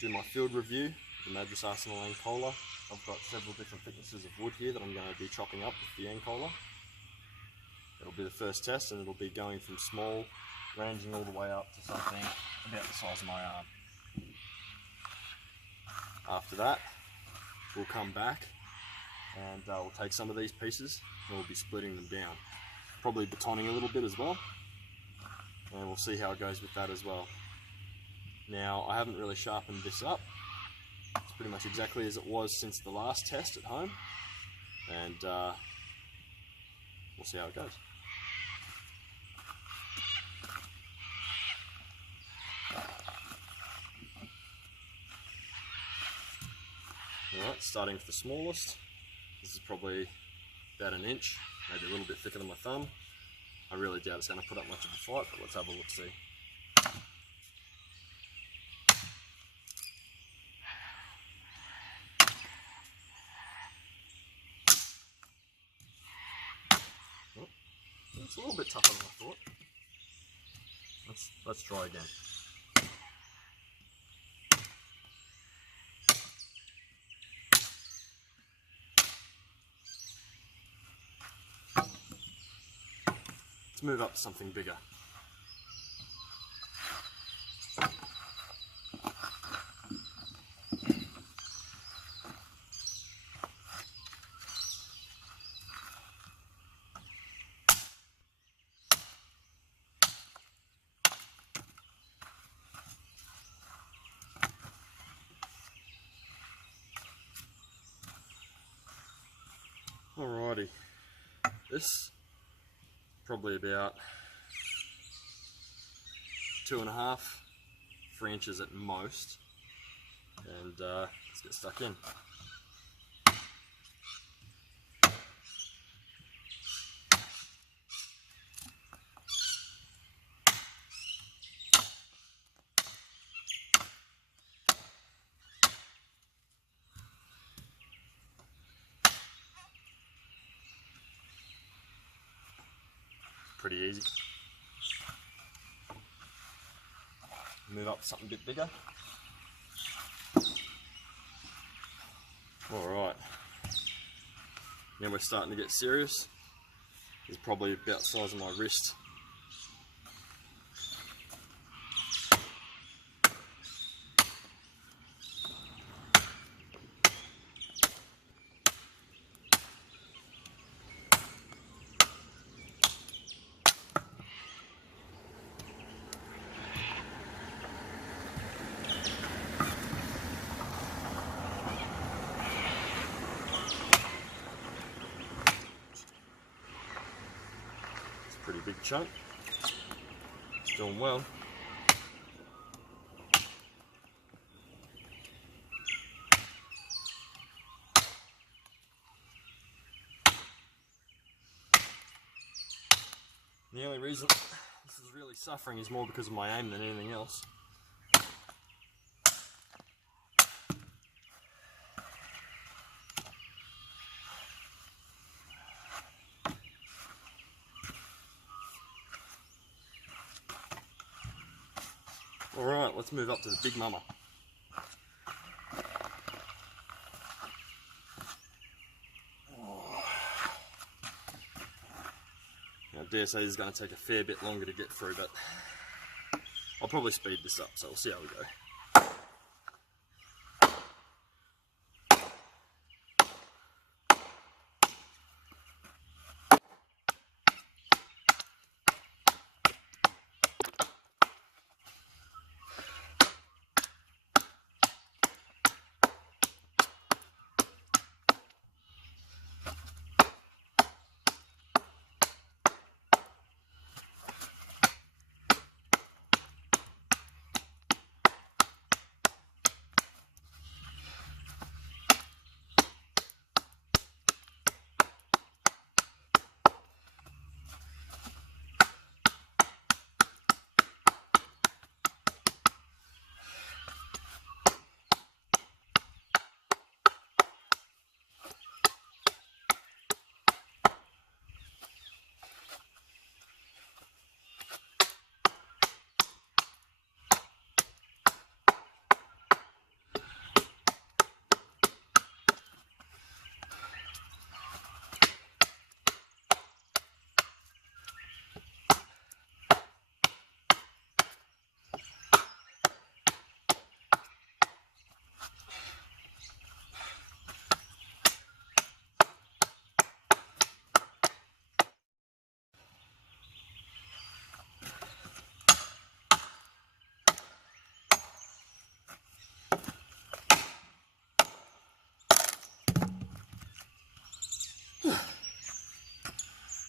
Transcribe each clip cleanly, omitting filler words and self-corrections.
do my field review of the Madras Arsenal Ang Khola. I've got several different thicknesses of wood here that I'm going to be chopping up with the Ang Khola. It'll be the first test, and it'll be going from small, ranging all the way up to something about the size of my arm. After that, we'll come back and we'll take some of these pieces and we'll be splitting them down. Probably betoning a little bit as well, and we'll see how it goes with that as well. Now, I haven't really sharpened this up. It's pretty much exactly as it was since the last test at home, and we'll see how it goes. Alright, starting with the smallest. This is probably about an inch, maybe a little bit thicker than my thumb. I really doubt it's going to put up much of a fight, but let's have a look see. Oh, it's a little bit tougher than I thought. Let's try again. Let's move up to something bigger. Alrighty, this probably about 2.5, 3 inches at most, and let's get stuck in. Pretty easy. Move up to something a bit bigger. Alright, now we're starting to get serious. It's probably about the size of my wrist. Pretty big chunk. It's doing well. The only reason this is really suffering is more because of my aim than anything else. Alright, let's move up to the big mama. Now, I dare say this is going to take a fair bit longer to get through, but I'll probably speed this up, so we'll see how we go.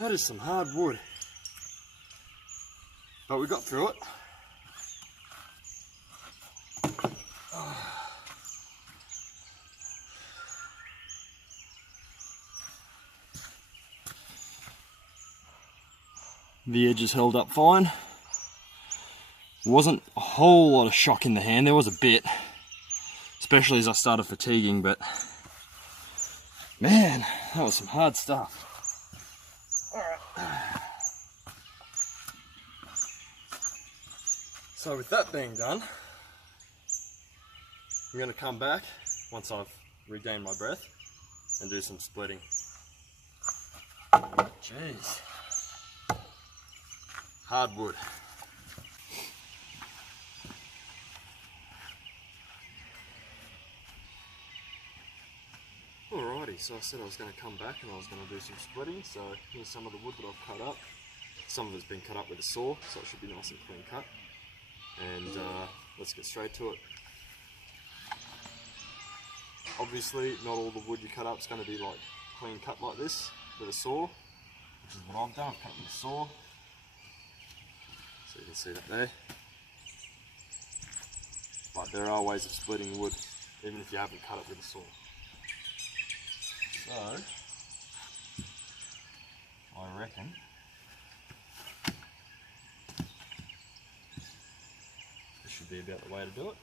That is some hard wood. But we got through it. The edges held up fine. Wasn't a whole lot of shock in the hand. There was a bit, especially as I started fatiguing, but man, that was some hard stuff. Alright. So with that being done, I'm going to come back once I've regained my breath and do some splitting. Jeez. Hardwood. Alrighty, so I said I was going to come back and I was going to do some splitting. So here's some of the wood that I've cut up. Some of it's been cut up with a saw, so it should be nice and clean cut. And let's get straight to it. Obviously, not all the wood you cut up is going to be like clean cut like this with a saw, which is what I've done. I've cut with a saw, so you can see that there. But there are ways of splitting wood, even if you haven't cut it with a saw. So, I reckon this should be about the way to do it.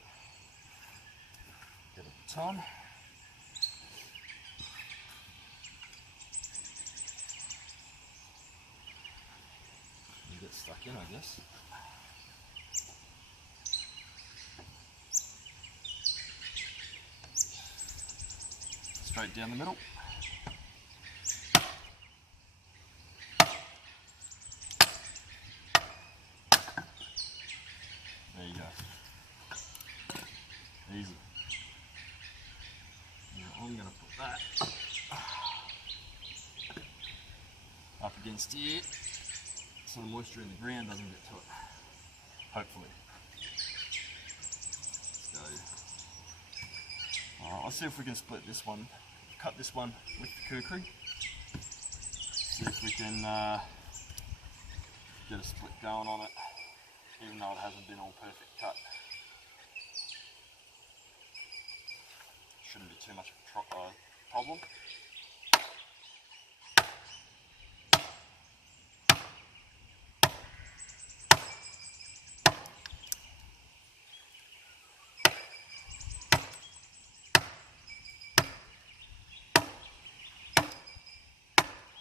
Get a baton. And get stuck in, I guess. Straight down the middle. There you go. Easy. Now I'm going to put that up against here so the moisture in the ground doesn't get to it. Hopefully. Let's go. Alright, let's see if we can split this one. Cut this one with the kukri. See if we can get a split going on it, even though it hasn't been all perfect cut. Shouldn't be too much of a problem.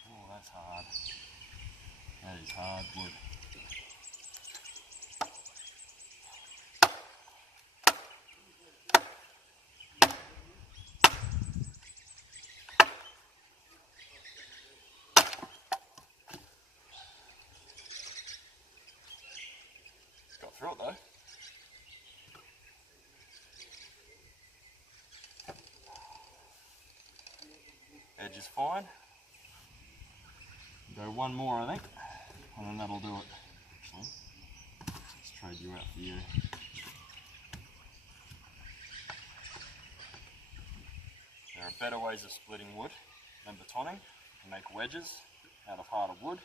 Oh, that's hard. That is hard wood. Got through it though. Edge is fine. Go one more, I think, and then that'll do it. Actually, let's trade you out for you. There are better ways of splitting wood than batoning. You can make wedges out of harder wood,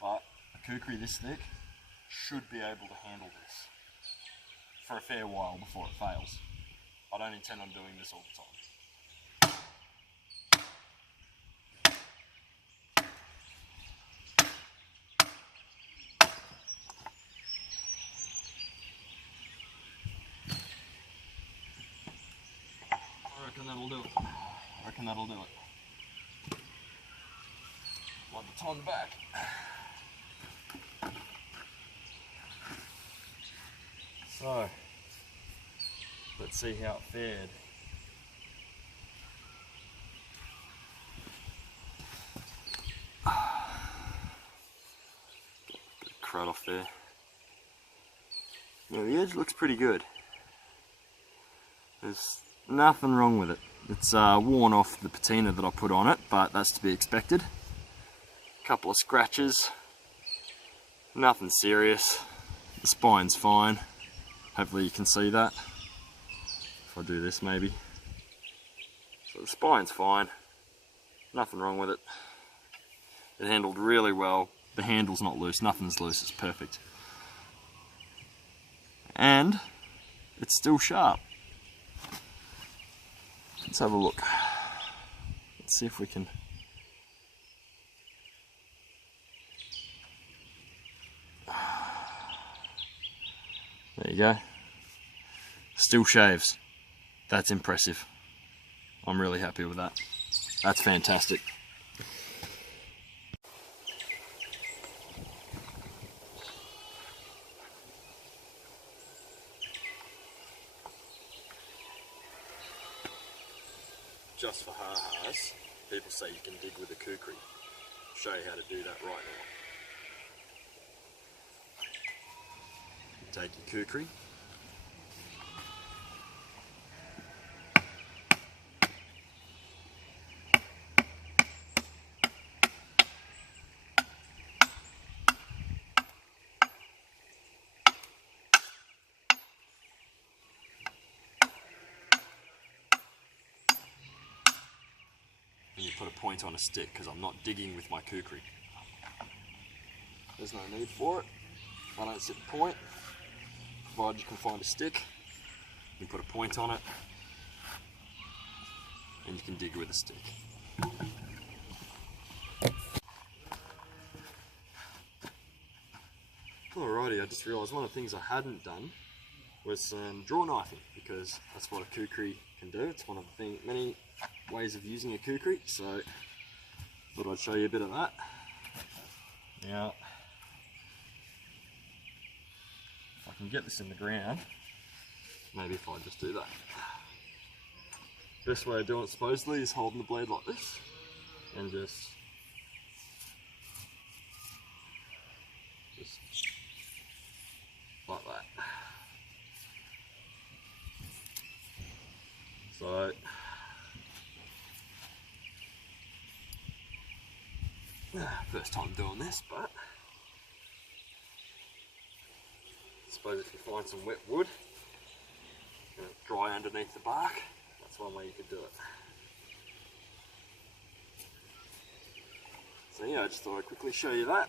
but a kukri this thick should be able to handle this for a fair while before it fails. I don't intend on doing this all the time. I reckon that'll do it. I reckon that'll do it. Slide the baton back. So, let's see how it fared. Bit of crud off there. Yeah, the edge looks pretty good. There's nothing wrong with it. It's worn off the patina that I put on it, but that's to be expected. A couple of scratches. Nothing serious. The spine's fine. Hopefully you can see that. If I do this maybe. So the spine's fine. Nothing wrong with it. It handled really well. The handle's not loose, nothing's loose, it's perfect. And it's still sharp. Let's have a look. Let's see if we can... There you go. Still shaves. That's impressive. I'm really happy with that. That's fantastic. Just for ha-has, people say you can dig with a kukri. I'll show you how to do that right now. Take your kukri. And you put a point on a stick, because I'm not digging with my kukri. There's no need for it. I don't sit the point. Provided you can find a stick, you put a point on it, and you can dig with a stick. Alrighty, I just realised one of the things I hadn't done was some draw knifing, because that's what a kukri can do. It's one of the many ways of using a kukri, so thought I'd show you a bit of that. Now, if I can get this in the ground, maybe if I just do that. Best way of doing it supposedly is holding the blade like this and just like that. So first time doing this, but I suppose if you find some wet wood and it's dry underneath the bark, that's one way you could do it. So yeah, I just thought I'd quickly show you that.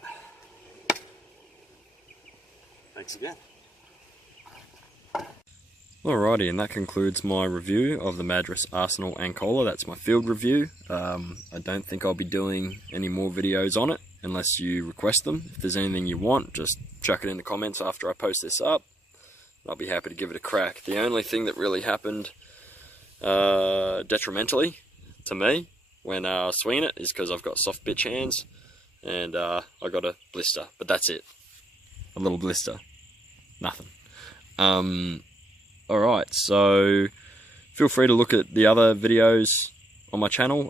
Thanks again. Alrighty, and that concludes my review of the Madras Arsenal Ang Khola. That's my field review. I don't think I'll be doing any more videos on it unless you request them. If there's anything you want, just chuck it in the comments after I post this up. I'll be happy to give it a crack. The only thing that really happened detrimentally to me when swinging it is because I've got soft bitch hands and I got a blister, but that's it. A little blister. Nothing. Alright, so feel free to look at the other videos on my channel.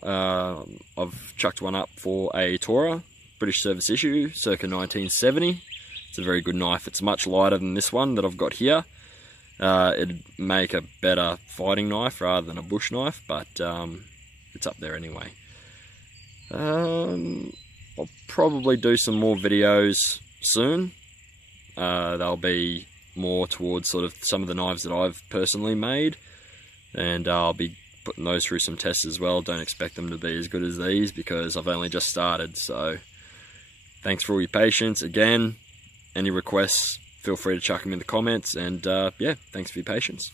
I've chucked one up for a Tora, British service issue, circa 1970. It's a very good knife. It's much lighter than this one that I've got here. It'd make a better fighting knife rather than a bush knife, but it's up there anyway. I'll probably do some more videos soon. They'll be more towards sort of some of the knives that I've personally made, and I'll be putting those through some tests as well. Don't expect them to be as good as these because I've only just started. So thanks for all your patience. Again, any requests, feel free to chuck them in the comments, and yeah, thanks for your patience.